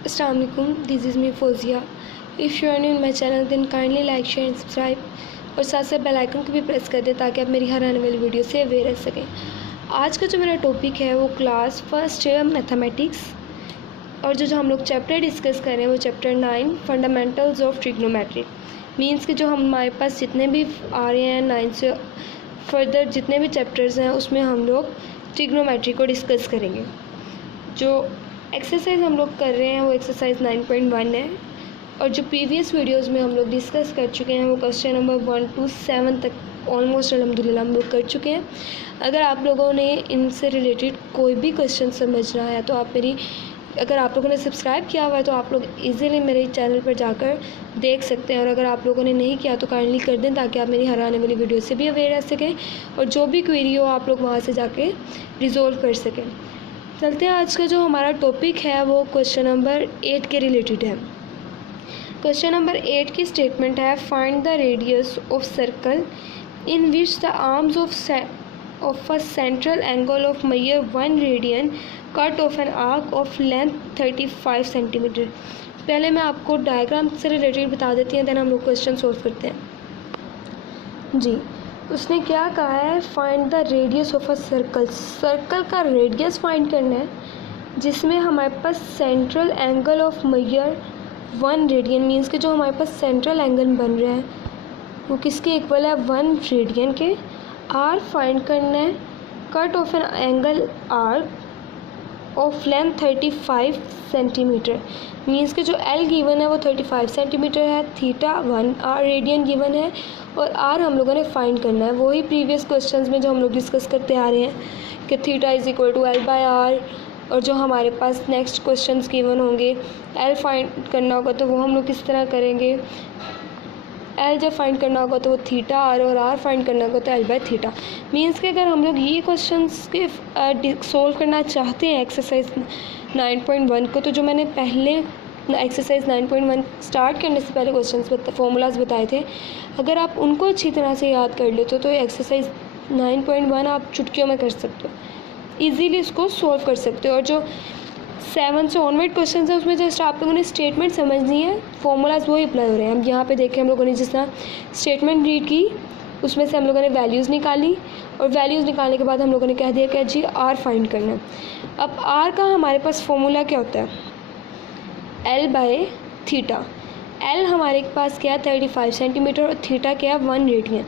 Assalamu alaikum, this is me Fozia. If you are new in my channel then kindly like, share and subscribe और साथ साथ bell icon को भी press कर दें ताकि आप मेरी हर आने वाली वीडियो से अवेयर रह सकें। आज का जो मेरा टॉपिक है वो क्लास फर्स्ट मैथमेटिक्स और जो हम लोग चैप्टर डिस्कस कर रहे हैं वो chapter 9 fundamentals of trigonometry. Means कि जो हमारे पास जितने भी आ रहे हैं 9 से फर्दर जितने भी चैप्टर्स हैं उसमें हम लोग ट्रिग्नोमेट्री को डिस्कस करेंगे। जो एक्सरसाइज हम लोग कर रहे हैं वो एक्सरसाइज 9.1 है और जो प्रीवियस वीडियोस में हम लोग डिस्कस कर चुके हैं वो क्वेश्चन नंबर 1 to 7 तक ऑलमोस्ट अल्हम्दुलिल्लाह हम लोग कर चुके हैं। अगर आप लोगों ने इनसे रिलेटेड कोई भी क्वेश्चन समझना है तो अगर आप लोगों ने सब्सक्राइब किया हुआ है तो आप लोग इजीली मेरे चैनल पर जाकर देख सकते हैं और अगर आप लोगों ने नहीं किया तो काइंडली कर दें ताकि आप मेरी हर आने वाली वीडियो से भी अवेयर रह सकें और जो भी क्वेरी हो आप लोग वहाँ से जाके रिजोल्व कर सकें। चलते हैं, आज का जो हमारा टॉपिक है वो क्वेश्चन नंबर 8 के रिलेटेड है। क्वेश्चन नंबर 8 की स्टेटमेंट है find the radius of circle in which the arms of a central angle of measure 1 radian cut off an arc of length 35 centimetre. पहले मैं आपको डायग्राम से रिलेटेड बता देती हैं, देन हम लोग क्वेश्चन सोल्व करते हैं। जी, उसने क्या कहा है, find the radius of a circle. Circle का रेडियस फाइंड करना है जिसमें हमारे पास central angle of measure 1 radian means कि जो हमारे पास सेंट्रल एंगल बन रहा है वो किसके इक्वल है, 1 रेडियन के। आर फाइंड करना है, cut off an angle R of length 35 centimetre means कि जो एल गिवन है वो 35 सेंटीमीटर है, थीटा 1 आर रेडियन गिवन है और आर हम लोगों ने फाइंड करना है। वही प्रीवियस क्वेश्चंस में जो हम लोग डिस्कस करते आ रहे हैं कि theta is equal to L by R और जो हमारे पास नेक्स्ट क्वेश्चंस गिवन होंगे एल फाइंड करना होगा तो वो हम लोग किस तरह करेंगे, एल जब फाइंड करना होगा तो वो थीटा आर और आर फाइंड करना होगा तो एल बाय थीटा। मीन्स कि अगर हम लोग ये क्वेश्चंस के सोल्व करना चाहते हैं एक्सरसाइज 9.1 को तो जो मैंने पहले एक्सरसाइज 9.1 स्टार्ट करने से पहले क्वेश्चंस फॉर्मूलाज बताए थे, अगर आप उनको अच्छी तरह से याद कर लेते हो तो एक्सरसाइज 9.1 आप चुटकियों में कर सकते हो, ईजीली इसको सोल्व कर सकते हो। और जो 7 से ऑनवर्ड क्वेश्चन है उसमें जस्ट आप लोगों ने स्टेटमेंट समझनी है, फॉर्मूलाज वही अप्लाई हो रहे हैं। हम यहाँ पे देखें हम लोगों ने जिस तरह स्टेटमेंट रीड की उसमें से हम लोगों ने वैल्यूज़ निकाली और वैल्यूज़ निकालने के बाद हम लोगों ने कह दिया कि जी आर फाइंड करना है। अब आर का हमारे पास फॉर्मूला क्या होता है, एल बाय थीटा। एल हमारे पास क्या है 35 सेंटीमीटर और थीटा क्या है 1 रेडियन।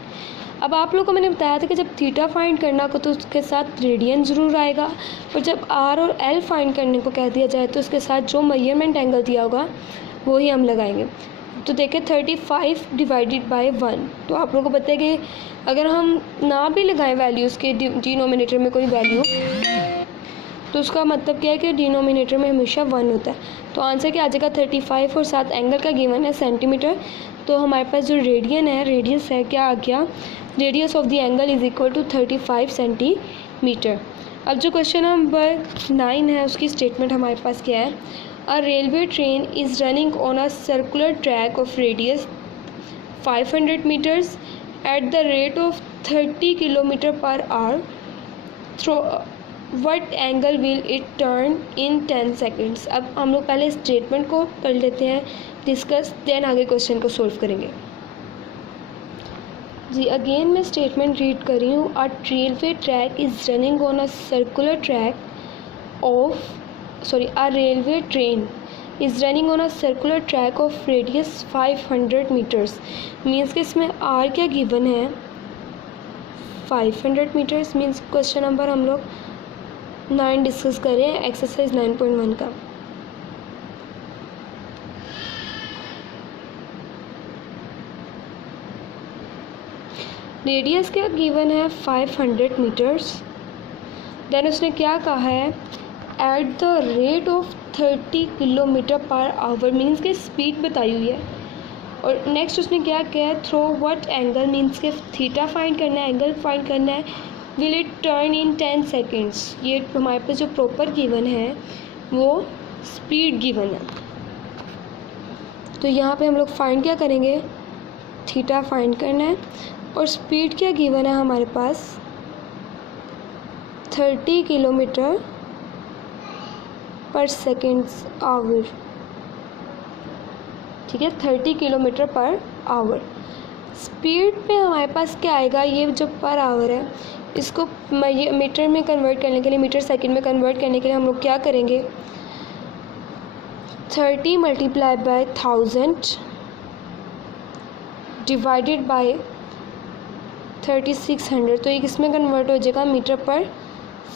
अब आप लोगों को मैंने बताया था कि जब थीटा फाइंड करना हो तो उसके साथ रेडियन ज़रूर आएगा और जब आर और एल फाइंड करने को कह दिया जाए तो उसके साथ जो मेजरमेंट एंगल दिया होगा वो ही हम लगाएंगे। तो देखें 35 डिवाइडेड बाय 1, तो आप लोगों को पता है कि अगर हम ना भी लगाएं वैल्यूज़ के डिनोमिनेटर में कोई वैल्यू तो उसका मतलब क्या है कि डिनोमिनेटर में हमेशा 1 होता है। तो आंसर क्या आ जाएगा 35 और साथ एंगल का गिवन है सेंटीमीटर, तो हमारे पास जो रेडियन है रेडियस है क्या आ गया, radius of the angle is equal to 35 centimetre. अब जो क्वेश्चन नंबर 9 है उसकी स्टेटमेंट हमारे पास क्या है, a railway train is running on a circular track of radius 500 meters at the rate of 30 kilometre per hour through what angle will it turn in 10 seconds. अब हम लोग पहले स्टेटमेंट को कर लेते हैं डिस्कस, देन आगे क्वेश्चन को सोल्व करेंगे। जी अगेन मैं स्टेटमेंट रीड कर रही हूँ, a railway track is running on a circular track a railway train is running on a circular track of radius 500 metres means कि इसमें आर क्या गिवन है 500 मीटर्स। मीन्स क्वेश्चन नंबर हम लोग 9 डिस्कस करें एक्सरसाइज 9.1 का। रेडियस क्या given है 500 मीटर्स, देन उसने क्या कहा है eight the rate of 30 kilometre per hour means के स्पीड बताई हुई है और नेक्स्ट उसने क्या किया है थ्रो व्हाट एंगल मीन्स के थीटा फाइंड करना है, एंगल फाइंड करना है, will it turn in 10 seconds. ये हमारे पास जो प्रॉपर गिवन है वो स्पीड गिवन है, तो यहाँ पे हम लोग फाइंड क्या करेंगे, थीटा फाइंड करना है और स्पीड क्या गिवन है हमारे पास 30 किलोमीटर पर सेकेंड्स आवर। ठीक है, 30 किलोमीटर पर आवर। स्पीड में हमारे पास क्या आएगा, ये जो पर आवर है इसको मीटर में कन्वर्ट करने के लिए, मीटर सेकंड में कन्वर्ट करने के लिए हम लोग क्या करेंगे, 30 मल्टीप्लाई बाय 1000 डिवाइडेड बाय 3600, तो ये किस में कन्वर्ट हो जाएगा, मीटर पर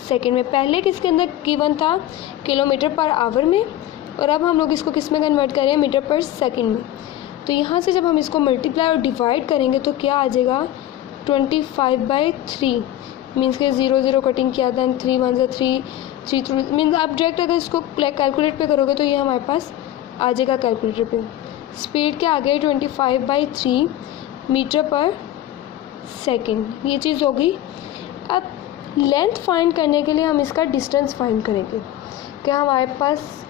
सेकंड में। पहले किसके अंदर गिवन था, किलोमीटर पर आवर में, और अब हम लोग इसको किस में कन्वर्ट कर रहे हैं, मीटर पर सेकंड में। तो यहाँ से जब हम इसको मल्टीप्लाई और डिवाइड करेंगे तो क्या आ जाएगा, 25/3 मीन्स के 0 0 कटिंग किया था, 3 1 3 3 3 मीन्स आप डायरेक्ट अगर इसको कैलकुलेट पे करोगे तो ये हमारे पास आ जाएगा कैलकुलेटर पे। स्पीड क्या आ गई, 25/3 मीटर पर सेकंड, ये चीज़ हो गई। अब लेंथ फाइंड करने के लिए हम इसका डिस्टेंस फाइंड करेंगे। क्या हमारे पास,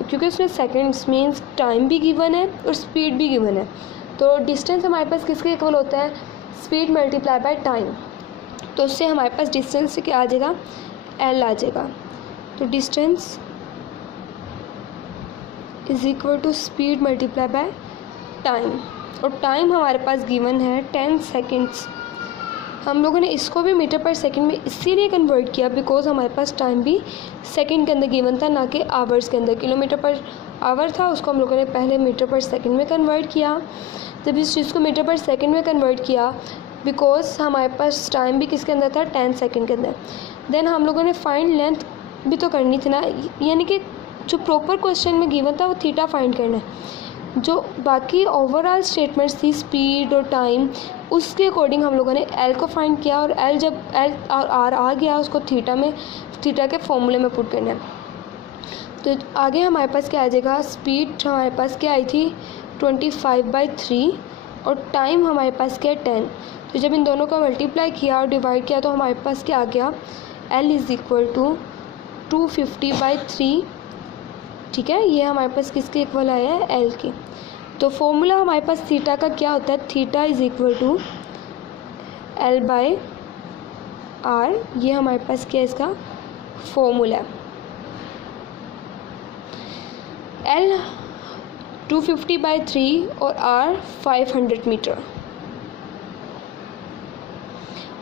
क्योंकि उसमें सेकंड्स मीन्स टाइम भी गिवन है और स्पीड भी गिवन है, तो डिस्टेंस हमारे पास किसके इक्वल होता है, स्पीड मल्टीप्लाई बाय टाइम। तो उससे हमारे पास डिस्टेंस क्या आ जाएगा, एल आ जाएगा। तो distance is equal to speed multiply by time, और टाइम हमारे पास गिवन है 10 सेकेंड्स। हम लोगों ने इसको भी मीटर पर सेकंड में इसीलिए कन्वर्ट किया बिकॉज हमारे पास टाइम भी सेकंड के अंदर गिवन था, ना कि आवर्स के अंदर। किलोमीटर पर आवर था, उसको हम लोगों ने पहले मीटर पर सेकंड में कन्वर्ट किया। जब इस चीज़ को मीटर पर सेकंड में कन्वर्ट किया बिकॉज हमारे पास टाइम भी किसके अंदर था, 10 सेकंड के अंदर। देन हम लोगों ने फाइंड लेंथ भी तो करनी थी ना, यानी कि जो प्रॉपर क्वेश्चन में गिवन था वो थीटा फाइंड करना है। जो बाकी ओवरऑल स्टेटमेंट्स थी स्पीड और टाइम, उसके अकॉर्डिंग हम लोगों ने एल को फाइंड किया, और एल जब एल और आर आ गया उसको थीटा के फॉर्मूले में पुट करना है। तो आगे हमारे पास क्या आ जाएगा, स्पीड हमारे पास क्या आई थी 25/3 और टाइम हमारे पास क्या है 10। तो जब इन दोनों को मल्टीप्लाई किया और डिवाइड किया तो हमारे पास क्या आ गया, एल इज़ इक्वल टू 250/3। ठीक है, ये हमारे पास किसके इक्वल आया है, एल के। तो फॉर्मूला हमारे पास थीटा का क्या होता है, theta is equal to L by R. ये हमारे पास क्या है, इसका फॉर्मूला है। एल 250/3 और आर 500 मीटर।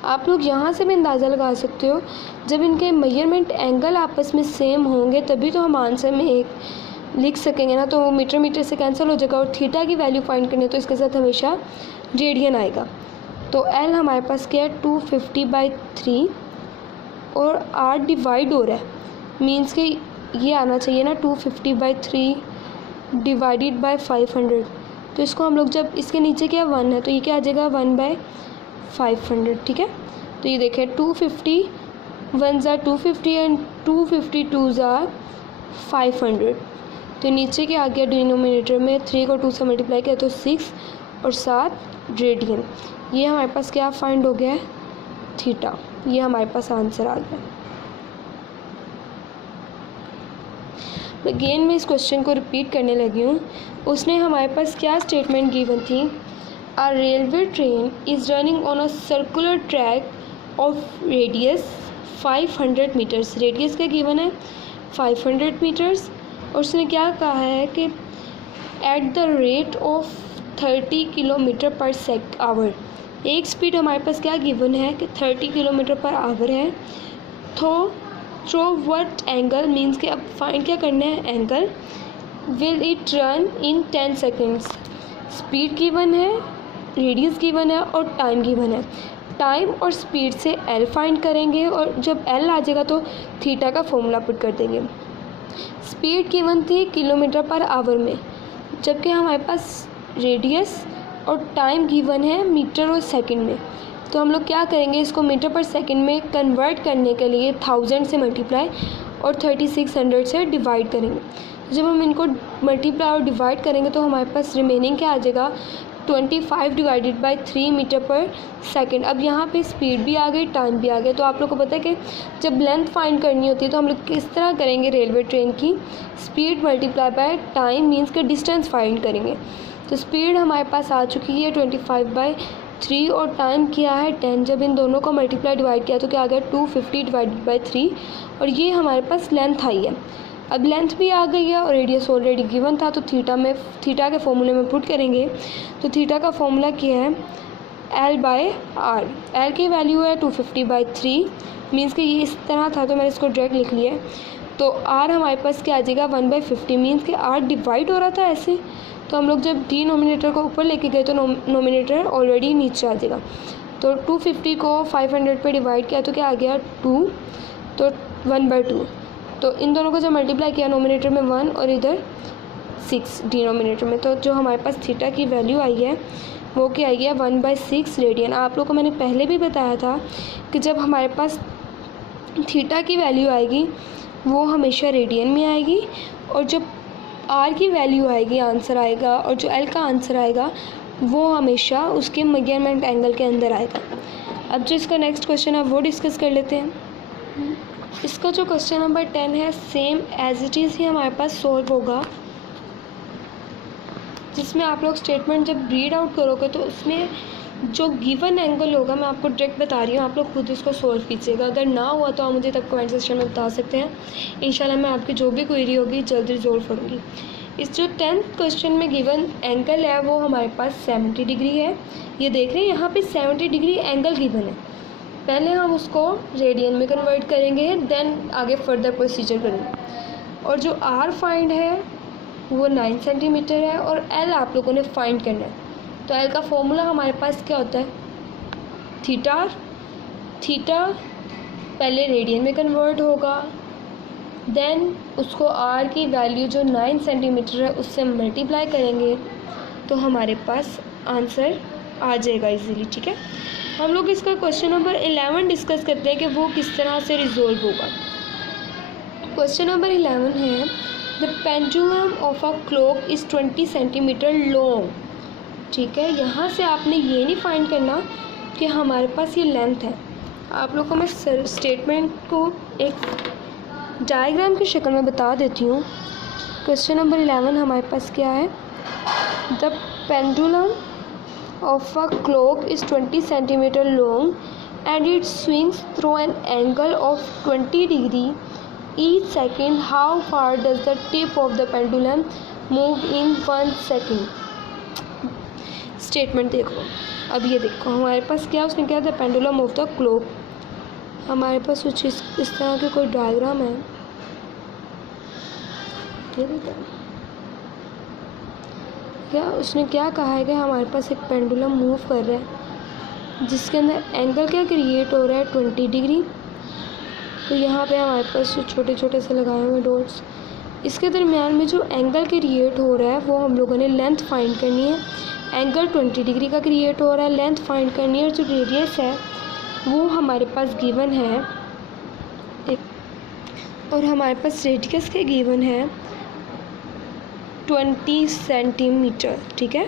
आप लोग यहाँ से भी अंदाज़ा लगा सकते हो, जब इनके मेजरमेंट एंगल आपस में सेम होंगे तभी तो हम आंसर में एक लिख सकेंगे ना। तो मीटर मीटर से कैंसिल हो जाएगा, और थीटा की वैल्यू फाइंड करनी है तो इसके साथ हमेशा रेडियन आएगा। तो एल हमारे पास क्या है 250/3 और आर डिवाइड हो रहा है, मीन्स कि ये आना चाहिए ना 250/3 डिवाइडेड बाय 500। तो इसको हम लोग जब इसके नीचे क्या 1 है तो ये क्या आ जाएगा 1/500। ठीक है, तो ये देखें 250 1s are 250 and 252s are 500। तो नीचे क्या आ गया, डिनोमिनेटर में 3 को 2 से मल्टीप्लाई किया तो 6 और 7 रेडियन। ये हमारे पास क्या फाइंड हो गया है, थीटा। ये हमारे पास आंसर आ गया। अगेन मैं इस क्वेश्चन को रिपीट करने लगी हूँ। उसने हमारे पास क्या स्टेटमेंट गिवन थी, A railway train is running on a circular track of radius 500 meters। Radius क्या गिवन है 500 मीटर्स, और उसने क्या कहा है कि eight the rate of 30 kilometre per our. एक स्पीड हमारे पास क्या गिवन है कि 30 किलोमीटर पर आवर है। तो थ्रो व्हाट एंगल मीन्स कि अब फाइंड क्या करना है, angle. Will it run in 10 seconds. Speed given है, रेडियस गिवन है और टाइम गिवन है। टाइम और स्पीड से एल फाइंड करेंगे, और जब एल आ जाएगा तो थीटा का फॉर्मूला पुट कर देंगे। स्पीड गिवन थी किलोमीटर पर आवर में, जबकि हमारे पास रेडियस और टाइम गिवन है मीटर और सेकंड में। तो हम लोग क्या करेंगे, इसको मीटर पर सेकंड में कन्वर्ट करने के लिए 1000 से मल्टीप्लाई और 3600 से डिवाइड करेंगे। जब हम इनको मल्टीप्लाई और डिवाइड करेंगे तो हमारे पास रिमेनिंग क्या आ जाएगा 25/3 मीटर पर सेकंड। अब यहाँ पे स्पीड भी आ गई, टाइम भी आ गया। तो आप लोग को पता है कि जब लेंथ फाइंड करनी होती है तो हम लोग किस तरह करेंगे, रेलवे ट्रेन की speed multiply by time means के डिस्टेंस फाइंड करेंगे। तो स्पीड हमारे पास आ चुकी है 25/3 और टाइम किया है 10। जब इन दोनों को मल्टीप्लाई डिवाइड किया तो क्या आ गया 250/3, और ये हमारे पास लेंथ आई है। अब लेंथ भी आ गई है और रेडियस ऑलरेडी गिवन था, तो थीटा के फॉर्मूले में पुट करेंगे। तो थीटा का फॉर्मूला क्या है, L/R। L की वैल्यू है 250/3, मीन्स कि ये इस तरह था तो मैंने इसको डायरेक्ट लिख लिया। तो R हमारे पास क्या आ जाएगा 1/50, मीन्स कि R डिवाइड हो रहा था ऐसे, तो हम लोग जब डिनोमिनेटर को ऊपर लेके गए तो नोमिनेटर ऑलरेडी नीचे आ जाएगा। तो 250 को 500 पे डिवाइड किया तो क्या आ गया 2, तो 1/2। तो इन दोनों को जब मल्टीप्लाई किया नोमिनेटर में 1 और इधर 6 डिनोमिनेटर में, तो जो हमारे पास थीटा की वैल्यू आई है वो क्या आई है 1/6 रेडियन। आप लोग को मैंने पहले भी बताया था कि जब हमारे पास थीटा की वैल्यू आएगी वो हमेशा रेडियन में आएगी, और जब आर की वैल्यू आएगी आंसर आएगा, और जो एल का आंसर आएगा वो हमेशा उसके मेजरमेंट एंगल के अंदर आएगा। अब जो इसका नेक्स्ट क्वेश्चन है वो डिस्कस कर लेते हैं। इसका जो क्वेश्चन नंबर 10 है सेम एज इट इज़ ही हमारे पास सॉल्व होगा, जिसमें आप लोग स्टेटमेंट जब रीड आउट करोगे तो उसमें जो गिवन एंगल होगा, मैं आपको डायरेक्ट बता रही हूँ, आप लोग खुद इसको सॉल्व कीजिएगा। अगर ना हुआ तो आप मुझे तब कमेंट सेक्शन में बता सकते हैं। इंशाल्लाह मैं आपकी जो भी क्वेरी होगी जल्द रिजॉल्व करूँगी। इस जो 10th क्वेश्चन में गिवन एंगल है वो हमारे पास 70 डिग्री है। ये देख रहे हैं यहाँ पे 70 डिग्री एंगल गिवन है। पहले हम उसको रेडियन में कन्वर्ट करेंगे, देन आगे फर्दर प्रोसीजर करेंगे। और जो आर फाइंड है वो 9 सेंटीमीटर है, और एल आप लोगों ने फाइंड करना है। तो एल का फॉर्मूला हमारे पास क्या होता है, थीटा पहले रेडियन में कन्वर्ट होगा, देन उसको आर की वैल्यू जो 9 सेंटीमीटर है उससे मल्टीप्लाई करेंगे तो हमारे पास आंसर आ जाएगा इजीली। ठीक है, हम लोग इसका क्वेश्चन नंबर 11 डिस्कस करते हैं कि वो किस तरह से रिजॉल्व होगा। क्वेश्चन नंबर 11 है the pendulum of a clock is 20 centimetre long. ठीक है, यहाँ से आपने ये नहीं फाइंड करना कि हमारे पास ये लेंथ है। आप लोगों को मैं स्टेटमेंट को एक डायग्राम की शक्ल में बता देती हूँ। क्वेश्चन नंबर 11 हमारे पास क्या है, the pendulum of a clock is 20 centimeter long and it swings through an angle of 20 degree each second. How far does the tip of the pendulum move in 1 second? Statement देखो, अब ये देखो हमारे पास क्या, उसने क्या था पेंडुलम ऑफ द क्लॉक। हमारे पास कुछ इस तरह के कोई डायग्राम है, ये देखो क्या उसने क्या कहा है कि हमारे पास एक पेंडुलम मूव कर रहा है जिसके अंदर एंगल क्या क्रिएट हो रहा है 20 डिग्री। तो यहाँ पे हमारे पास जो छोटे छोटे से लगाए हुए डॉट्स, इसके दरमियान में जो एंगल क्रिएट हो रहा है वो हम लोगों ने लेंथ फाइंड करनी है। एंगल 20 डिग्री का क्रिएट हो रहा है, लेंथ फाइंड करनी है, और जो रेडियस है वो हमारे पास गिवन है और हमारे पास रेडियस के गिवन है 20 सेंटीमीटर। ठीक है,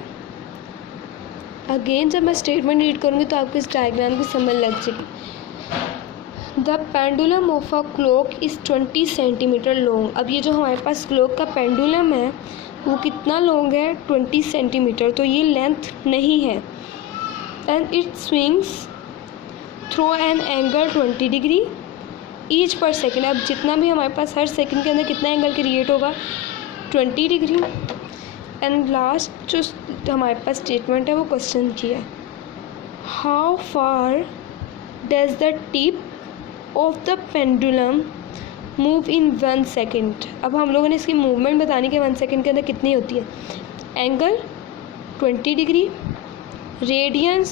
अगेन जब मैं स्टेटमेंट रीड करूँगी तो आपको इस डायग्राम की समझ लग जाएगी। The pendulum of a clock is 20 centimetre long. अब ये जो हमारे पास क्लॉक का पेंडुलम है वो कितना लॉन्ग है 20 सेंटीमीटर, तो ये लेंथ नहीं है। And it swings through an angle 20 degree each पर सेकेंड। अब जितना भी हमारे पास हर सेकेंड के अंदर कितना एंगल क्रिएट होगा 20 डिग्री। एंड लास्ट जो हमारे पास स्टेटमेंट है वो क्वेश्चन की है, how far does the tip of the pendulum move in 1 second. अब हम लोगों ने इसकी मूवमेंट बतानी कि 1 सेकेंड के अंदर कितनी होती है। एंगल 20 डिग्री, रेडियंस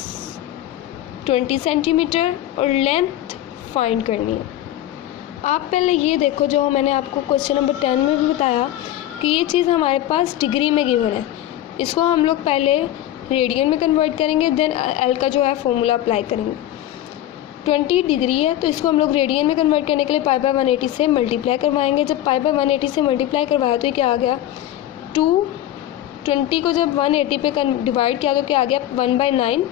20 सेंटीमीटर और लेंथ फाइंड करनी है। आप पहले ये देखो जो मैंने आपको क्वेश्चन नंबर 10 में भी बताया कि ये चीज़ हमारे पास डिग्री में गिवन है, इसको हम लोग पहले रेडियन में कन्वर्ट करेंगे, देन एल का जो है फॉर्मूला अप्लाई करेंगे। 20 डिग्री है तो इसको हम लोग रेडियन में कन्वर्ट करने के लिए π/180 से मल्टीप्लाई करवाएंगे। जब π/180 से मल्टीप्लाई करवाया तो ये क्या आ गया 220 को जब 180 पे डिवाइड किया तो क्या आ गया 1/9,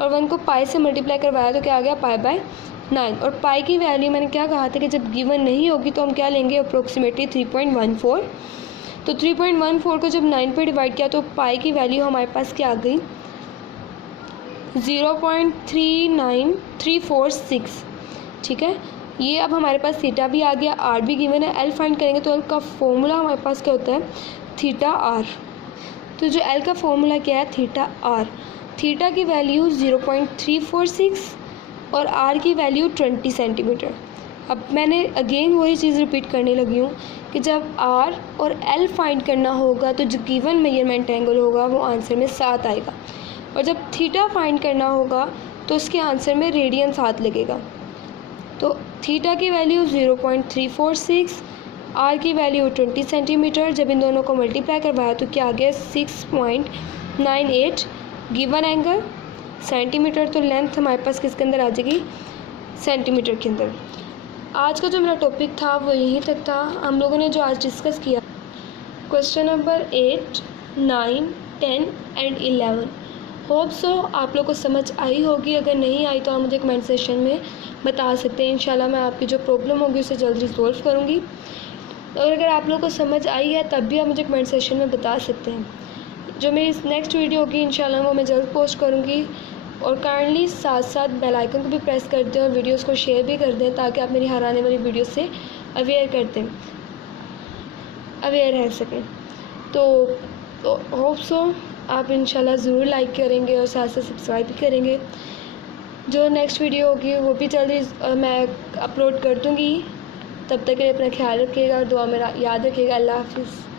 और 1 को पाई से मल्टीप्लाई करवाया तो क्या आ गया π/9। और पाई की वैल्यू मैंने क्या कहा था कि जब गिवन नहीं होगी तो हम क्या लेंगे अप्रोक्सीमेटली 3.14। तो 3.14 को जब 9 पे डिवाइड किया तो पाई की वैल्यू हमारे पास क्या आ गई 0.39346। ठीक है, ये अब हमारे पास थीटा भी आ गया, आर भी गिवन है। एल फाइंड करेंगे तो एल का फॉर्मूला हमारे पास क्या होता है, थीटा आर। तो जो एल का फॉर्मूला क्या है, थीटा आर। थीटा की वैल्यू 0.346 और आर की वैल्यू 20 सेंटीमीटर। अब मैंने अगेन वही चीज़ रिपीट करने लगी हूँ कि जब आर और एल फाइंड करना होगा तो जो गिवन मेजरमेंट एंगल होगा वो आंसर में 7 आएगा, और जब थीटा फाइंड करना होगा तो उसके आंसर में रेडियन 7 लगेगा। तो थीटा की वैल्यू 0.346, आर की वैल्यू 20 सेंटीमीटर। जब इन दोनों को मल्टीप्लाई करवाया तो क्या आ गया, 6.98 गिवन एंगल सेंटीमीटर। तो लेंथ हमारे पास किसके अंदर आ जाएगी, सेंटीमीटर के अंदर। आज का जो मेरा टॉपिक था वो यहीं तक था। हम लोगों ने जो आज डिस्कस किया question number 8, 9, 10 and 11, hope so आप लोग को समझ आई होगी। अगर नहीं आई तो आप मुझे कमेंट सेक्शन में बता सकते हैं। इंशाल्लाह मैं आपकी जो प्रॉब्लम होगी उसे जल्द रिजॉल्व करूँगी। और अगर आप लोग को समझ आई है तब भी आप मुझे कमेंट सेक्शन में बता सकते हैं। जो मेरी नेक्स्ट वीडियो होगी इंशाल्लाह वो मैं जल्द पोस्ट करूँगी। और काइंडली साथ साथ बेल आइकन को भी प्रेस कर दें और वीडियोस को शेयर भी कर दें ताकि आप मेरी हर आने वाली वीडियो से अवेयर रह सकें। तो होप सो आप इंशाल्लाह ज़रूर लाइक करेंगे और साथ साथ सब्सक्राइब भी करेंगे। जो नेक्स्ट वीडियो होगी वो भी जल्दी मैं अपलोड कर दूँगी। तब तक के लिए अपना ख्याल रखिएगा और दुआ में याद रखिएगा। अल्लाह हाफिज़।